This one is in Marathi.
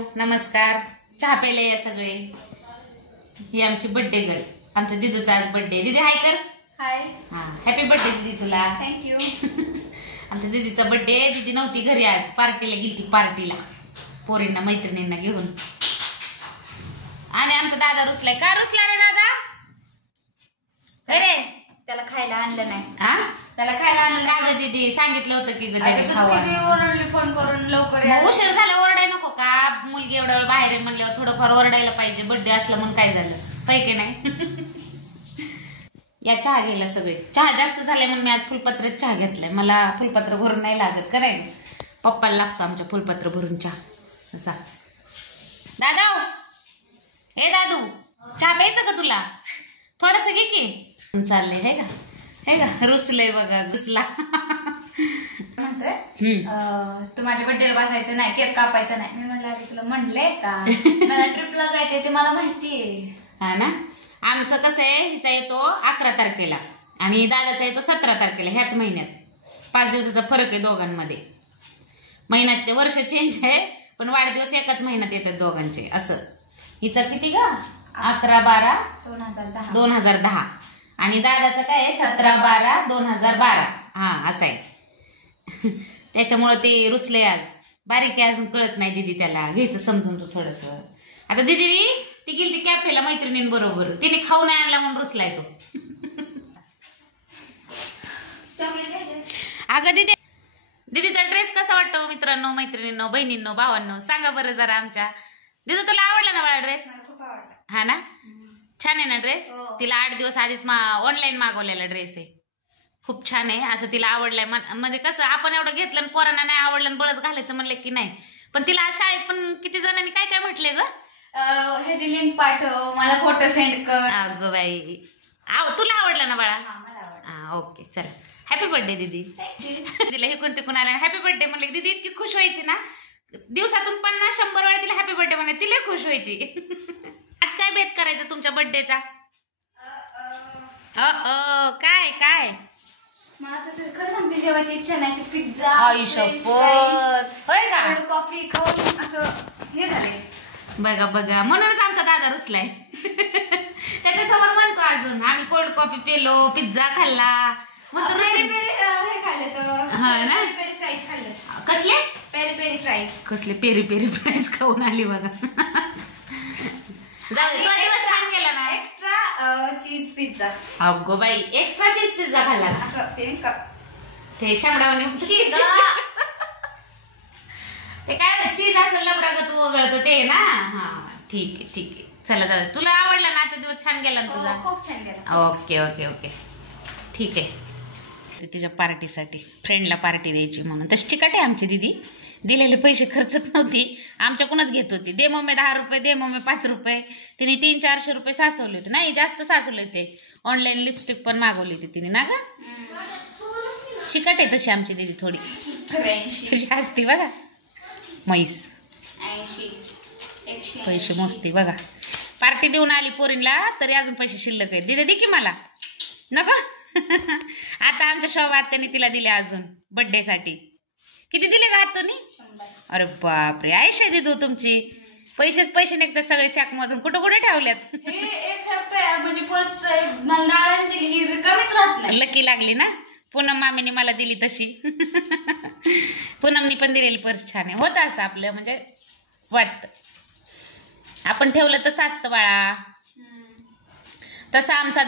नमस्कार. चहा प्यायला या सगळे. ही आमची बर्थडे गर्ल, आमच्या दिदूचा आज बर्थडे. दीदी हाय कर. हाय. हॅपी बर्थडे दीदी तुला. थँक्यू. आमच्या दीदीचा बर्थडे. दीदी नव्हती घरी आज, पार्टीला गेली. पार्टीला पोरींना मैत्रिणींना घेऊन. आणि आमचा दादा रुसलाय. का रुसला रे दादा? अरे त्याला खायला आणलं नाही. हा त्याला खायला आणलं नाही. दीदी सांगितलं होतं की ओरडली फोन करून लवकर या. उशीर झाला. ओरडाय नको का? मुलगी एवढा वेळ बाहेर आहे म्हणल्यावर थोडंफार ओरडायला पाहिजे. बर्थडे असला म्हणून काय झालं पैकी नाही. या चहा घ्यायला सगळे. चहा जास्त झालाय म्हणून मी आज फुलपत्र चहा घेतलाय. मला फुलपत्र भरून नाही लागत. कराय पप्पाला लागतो आमच्या फुलपत्र भरून चहा. असा दादा, ए दादू, चहा प्यायचं का तुला? थोडस घे की. चाललंय हे का? हे का रुसलंय बघा. घुसला म्हणतोय तू माझ्या बर्थडेला बसायचं नाही, केक कापायचं नाही. मी म्हणलं अरे तुला म्हणलंय का? मला ट्रिपला जायचंय ते मला माहितीये. हा ना. आमचं कसं आहे, हिचा येतो 11 तारखेला आणि दादाचा येतो 17 तारखेला. ह्याच महिन्यात 5 दिवसाचा फरक आहे दोघांमध्ये. महिन्याचे वर्ष चेंज आहे पण वाढदिवस एकाच महिन्यात येतात दोघांचे. असं हिचा किती ग? 11/12/2010. 2010 आणि दादाचं काय आहे 17/12/2012. हा असं आहे. त्याच्यामुळं ते रुसले आज. बारीक आहे अजून कळत नाही दीदी त्याला. घ्यायचं समजून तू थोडस. आता दीदी ती गेली कॅफेला मैत्रिणींबरोबर. तिने खाऊ नाही आणला म्हणून रुसलाय तो. अगं दीदीचा ड्रेस कसा वाटतो मित्रांनो, मैत्रिणींनो, बहिणींनो, भावांनो? सांगा बरं जरा. आमच्या दीदी तुला आवडला ना बाळा ड्रेस? खूप आवडला. हा ना. छान आहे ना ड्रेस? तिला 8 दिवस आधीच ऑनलाईन मागवलेला ड्रेस आहे. खूप छान आहे. असं तिला आवडलाय. म्हणजे कसं आपण एवढं घेतलं आणि पोरांना नाही आवडलं बळच घालायचं म्हणलं की नाही. पण तिला शाळेत पण किती जणांनी काय काय म्हटले ग? ह्याची लिंक पाठव, मला फोटो सेंड कर. अगं बाई, तुला आवडला ना बाळा? मला आवडला. ओके चला. हॅपी बर्थडे दीदी. तिला हे कोणते कोण आला हॅपी बर्थडे म्हणले दीदी इतकी खुश व्हायची ना. दिवसातून 50-100 वेळा तिला हॅपी बर्थडे म्हणाय. तिला खुश व्हायची. आज काय बेत करायचं तुमच्या बर्थडेचा? काय काय? मला तसं खरं सांगते जेवायची इच्छा नाही. ते पिझ्झा, होय का? कॉफी खाऊन असं हे झालंय. बघा बघा म्हणूनच आमचा दादा रुसलाय. त्याच्यासमोर म्हणतो अजून आम्ही कोल्ड कॉफी पिलो, पिझ्झा खाल्ला म्हणतो. हे खाल्लं हा ना. पेरी फ्राईज खाल्लं. कसले पेरी फ्राईज? कसले पेरी फ्राईज खाऊन आली बघा. जाऊ दे, दिवस छान गेला ना. Extra cheese pizza. अगो बाई, एक्स्ट्रा चीज पिझ्झा खाल्ला असं ते शेंगडावाने. ते काय चीज असं लबरागत वगळत ते ना. हा ठीक आहे ठीक आहे. चला दादा, तुला आवडला ना? आजचा दिवस छान गेला ना तुझा? खूप छान गेला. ओके ओके ओके ठीक आहे. तिच्या पार्टीसाठी फ्रेंडला पार्टी द्यायची म्हणून तशी चिकाट आहे आमची दीदी. दिलेले पैसे खर्चत नव्हती, आमच्याकडूनच घेत होती. दे मम्मी 10 रुपये, दे मम्मी 5 रुपये. तिने 300-400 रुपये साचवले होते. नाही जास्त साचवले होते. ऑनलाईन लिपस्टिक पण मागवली होती तिने ना ग. चिकाट आहे तशी आमची दीदी थोडी. जास्ती बघा म्हैस. 80 पैसे मोजते बघा. पार्टी देऊन आली पोरींला तरी अजून पैसे शिल्लक आहेत. दीदी दे की मला. नको. आता आमच्या शोभा आत्याने तिला दिले अजून बर्थडे साठी. किती दिले का आत्यानी? 100. अरे बापरे, आयशा दिदू तुमची. पैसे निघतात सगळे सॅक मधून. कुठं कुठे ठेवल्यात? म्हणजे पर्स मला दिली ही रिकामीच राहत नाही. लकी लागली ना. पूनम मामीने मला दिली तशी. पूनमनी पण दिलेली पर्स छान आहे. होतं असं आपलं म्हणजे वाटतं. आपण ठेवलं तसं असतं बाळा. तसं आमचा